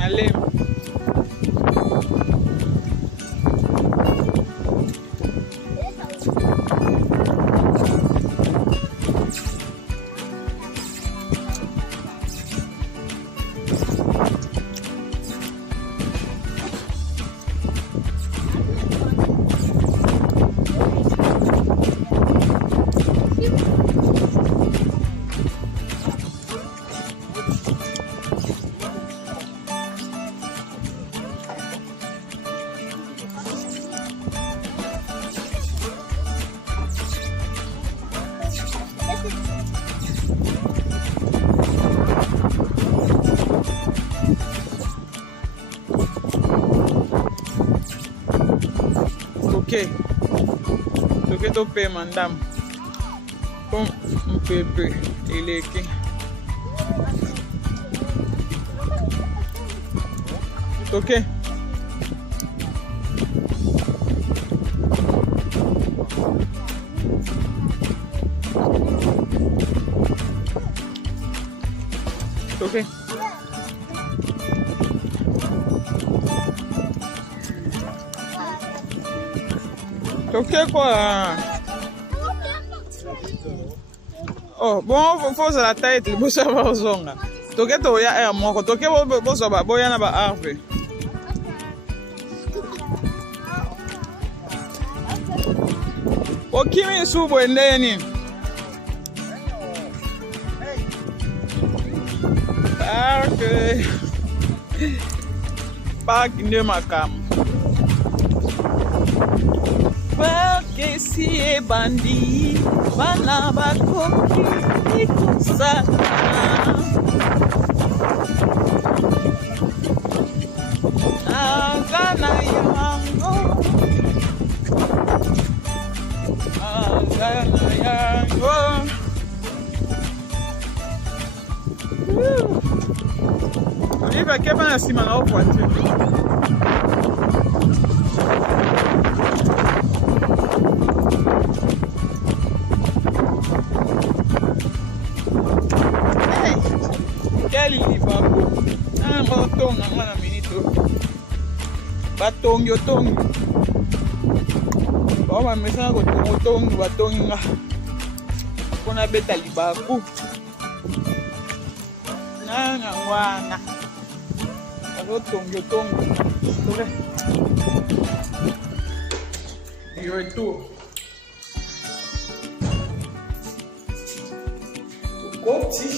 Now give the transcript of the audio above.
Allez. Ok. Toke to pe mandam. Kom mpepe ileke. Toke. Toke. Toke quoi? Oh, bon, faut la tête, le bossa va zonga. Toke to ya moko, toke bossa ba boya na ba arve. Okimi subo endeni. Park de makam. Porque si é bandi, bana bakoki kusana. Agana yango, agana yango. Oliva que vai acima na voiture. Libaku batonga mwana minito batongi otongi bama mesana kotonga otongi batonga mpona beta libaku nanga wana bazotongi otongi toke retour kokoti